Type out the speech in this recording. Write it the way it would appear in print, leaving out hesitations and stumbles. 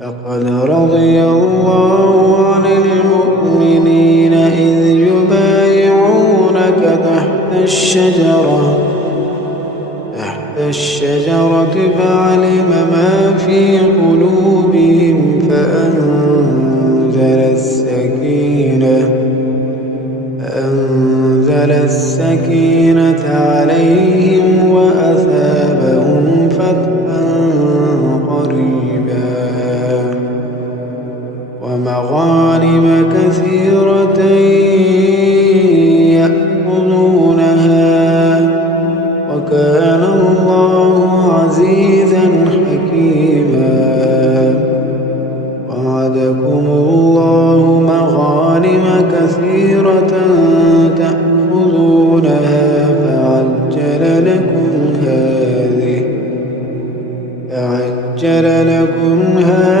لقد رضي الله عن المؤمنين إذ يبايعونك تحت الشجرة فعلم ما في قلوبهم فأنزل السكينة عليهم وأثابهم فتحا قريبا ومغانم كثيرة